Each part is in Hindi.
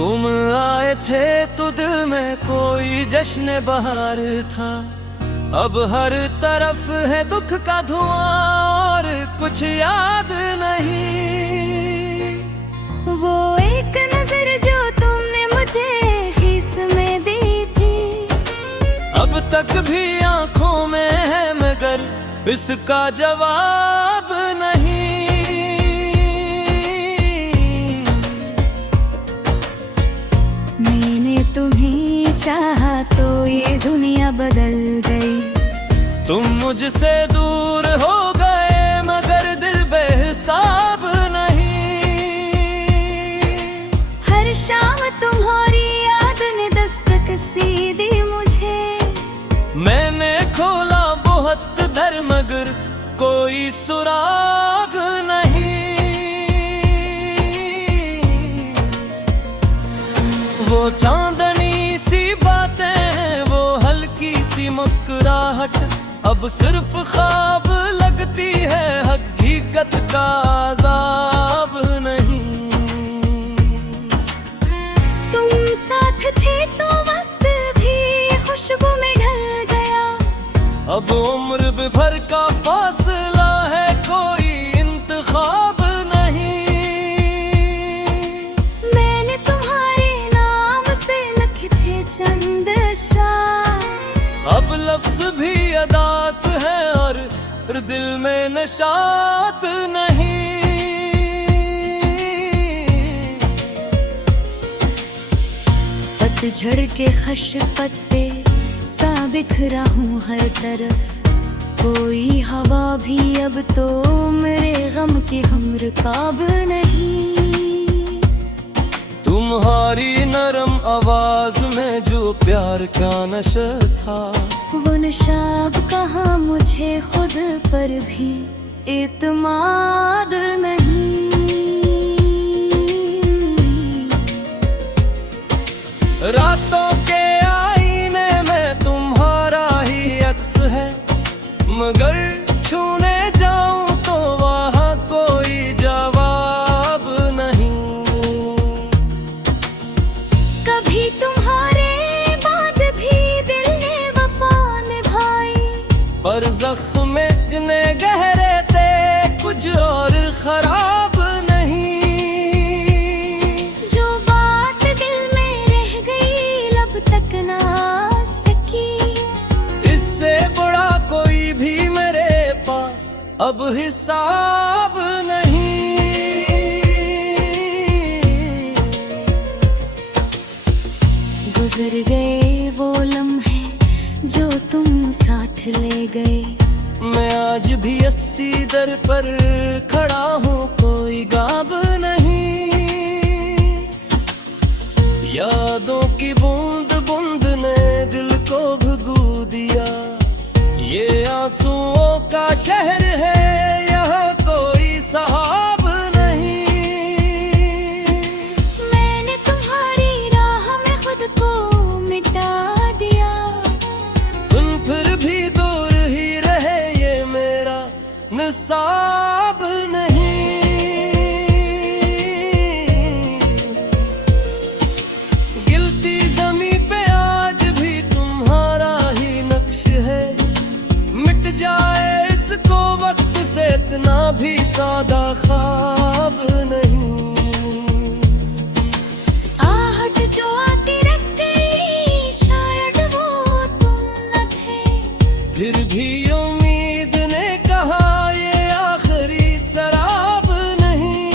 तुम आए थे तो दिल में कोई जश्न बहार था। अब हर तरफ है दुख का धुआं और कुछ याद नहीं। वो एक नजर जो तुमने मुझे हिस्स में दी थी, अब तक भी आंखों में है मगर इसका जवाब नहीं। मैंने तुम्हें चाहा तो ये दुनिया बदल गई। तुम मुझसे दूर हो गए मगर दिल बेहिसाब नहीं। हर शाम तुम्हारी याद ने दस्तक सी दी मुझे। मैंने खोला बहुत दर मगर कोई सुराग नहीं। वो चांदनी सी बातें, वो हल्की सी मुस्कुराहट अब सिर्फ ख्वाब लगती है, हकीकत का अज़ाब नहीं। तुम साथ थे तो वक्त भी खुशबू में ढल गया। अब उम्र भर का फासला है, कोई इंतखाब नहीं। मैंने तुम्हारे नाम से लिखे थे चंद शार। अब लफ्ज भी अदास है और दिल में नशात नहीं। पतझड़ के खश पत्ते सा बिखरा हूँ हर तरफ। कोई हवा भी अब तो मेरे गम के हमरकाब नहीं। तुम्हारी नरम आवाज में जो प्यार का नशा था, वो नशा अब कहाँ, मुझे खुद पर भी इत्माद नहीं। रातों के आईने में तुम्हारा ही अक्स है, मगर छूने जाऊं तो वहाँ कोई जवाब नहीं। कभी तुम्हारे बाद भी दिल ने वफा निभाई, पर जख्म इतने गहरे थे कुछ और खराब नहीं। जो बात दिल में रह गई लब तक ना सकी। इससे बड़ा कोई भी मेरे पास अब हिसाब नहीं। गुजर गए वो लम्हे जो तुम साथ ले गए। मैं आज भी 80 दर पर खड़ा हूँ, कोई गाब नहीं। यादों की बूंद बूंद ने दिल को भिगो दिया। ये आंसुओं का शहर है, यहाँ कोई सहाब नहीं। मैंने तुम्हारी राह में खुद को मिटा दिया। तुम फिर भी दूर ही रहे, ये मेरा निसाब नहीं। गिलती जमी पे आज भी तुम्हारा ही नक्श है। मिट जाए इसको वक्त से इतना भी सादा ख्वाब नहीं। आहट जो आके रख गई शायद वो तुम न थे। फिर भी उम्मीद ने कहा ये आखिरी शराब नहीं।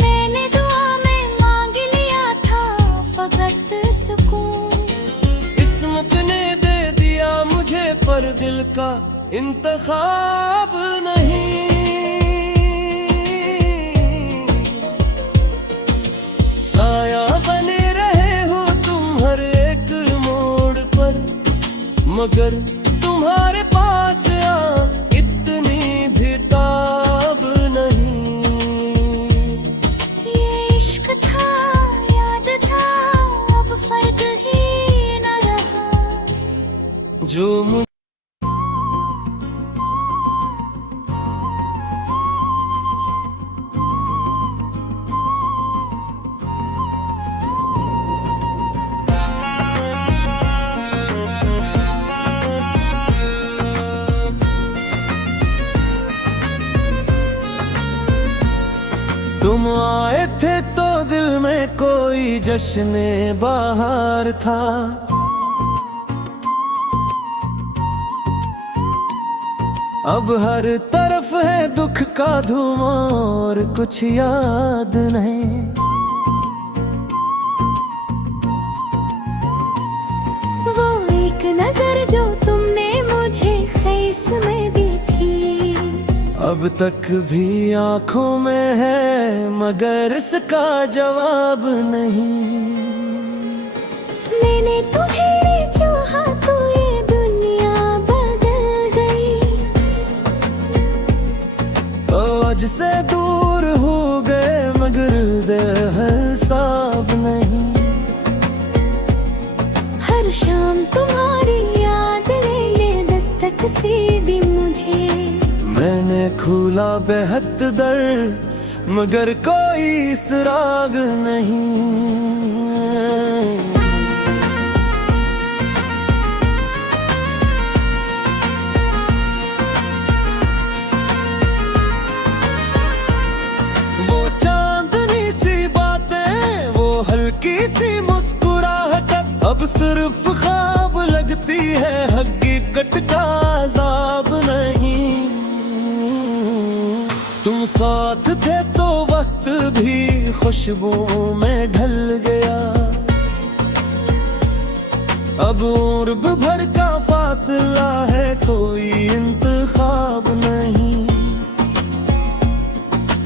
मैंने दुआ में मांग लिया था फकत सुकून। किस्मत ने दे दिया मुझे पर दिल का इंतखाब नहीं। साया बने रहे हो तुम हर एक मोड़ पर, मगर तुम्हारे पास इतनी भी ताब नहीं। ये इश्क था, याद था, अब फर्क ही न रहा। जो तुम आए थे तो दिल में कोई जश्न बहार था। अब हर तरफ है दुख का धुआं और कुछ याद नहीं। वो एक नजर जो तुमने मुझे ख्यास में दी थी, अब तक भी आंखों में है मगर इसका जवाब नहीं। मैंने तुम्हें चाहा तो ये दुनिया बदल गई। तो आज से दूर हो गए मगर दिल हिसाब नहीं। हर शाम तुम्हारी याद ने दस्तक सी दी मुझे। मैंने खोला बेहद दर मगर कोई सुराग नहीं। वो चांदनी सी बातें, वो हल्की सी मुस्कुराहट अब सिर्फ ख्वाब लगती है, हकीकत का अज़ाब नहीं। तुम साथ थे तो वक्त भी खुशबुओं में ढल गया। अब उर्ब भर का फासला है, कोई इंतखाब नहीं।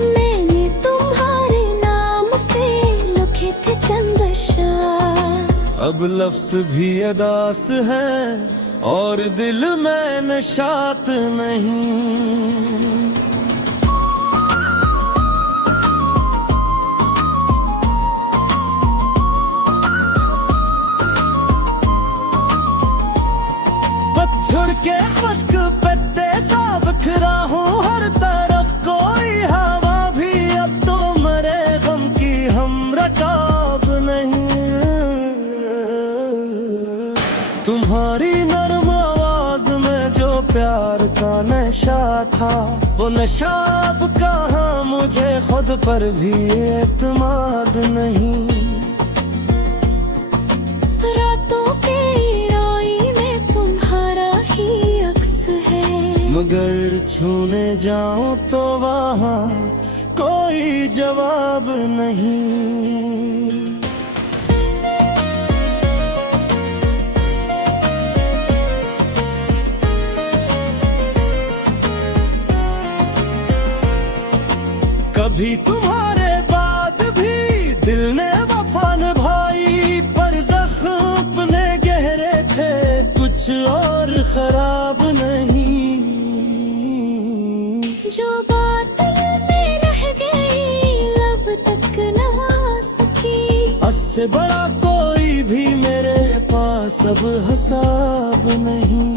मैंने तुम्हारे नाम से लिखे थे चंद अशआर। अब लफ्ज भी अदास है और दिल में नशात नहीं। पतझड़ के खुश्क पत्ते सा बिखरा हूँ हर तरफ, कोई हवा भी अब तो मरे गम की हम रकाब नहीं। तुम्हारी नर्म आवाज में जो प्यार का नशा था, वो नशा अब कहाँ, मुझे खुद पर भी एतमाद नहीं। रातों के रोई में तुम्हारा ही अक्स है, मगर छूने जाऊं तो वहाँ कोई जवाब नहीं। कभी तुम्हारे बाद भी दिल ने वफा निभाई, पर जख्म अपने गहरे थे कुछ और खराब नहीं। जो बात दिल में रह गई लब तक न आ सकी, उससे बड़ा कोई भी मेरे पास अब हिसाब नहीं।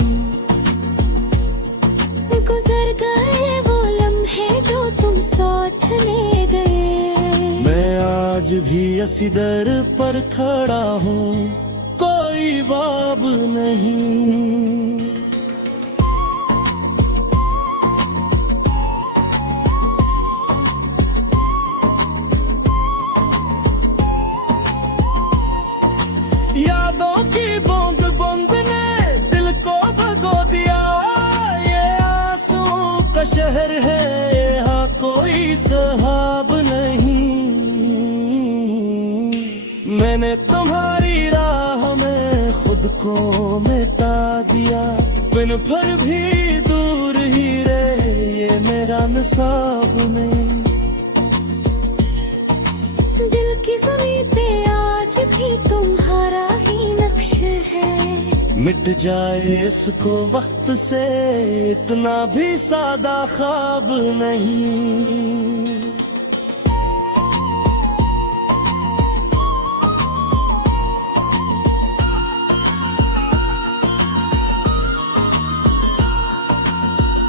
गुजर गए वो लम्हे जो तुम साथ ले गए। मैं आज भी इसी दर पर खड़ा हूँ, कोई बाब नहीं। यादों की बूंद बूंद ने दिल को भगो दिया। ये आंसुओं का शहर है, यहाँ कोई सहाब नहीं। मैंने तुम्हारी राह में खुद को मिटा दिया, बिन पर भी दूर ही रहे ये मेरा निसाब नहीं। दिल की ज़मीं पे आज भी तुम्हारा ही नक्श है, मिट जाए इसको वक्त से इतना भी सादा ख्वाब नहीं।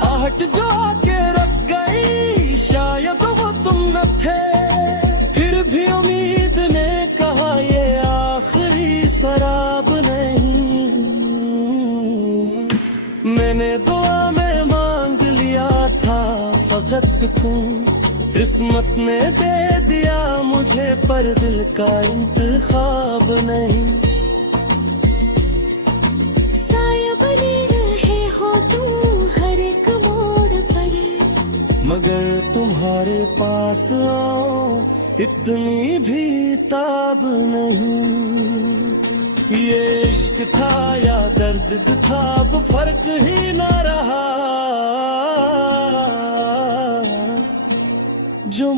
आहट जो आके रख गई, शायद वो तुम न थे, फिर भी उम्मीद ने कहा ये आखिरी शराब नहीं। मैंने दुआ में मांग लिया था फकत सुकून, किस्मत ने दे दिया मुझे पर दिल का इंतखाब नहीं। साया बने रहे हो तुम हर एक मोड़ पर, मगर तुम्हारे पास आओ इतनी भी ताब नहीं। ये इश्क था या दर्द था अब फर्क ही ना रहा, जो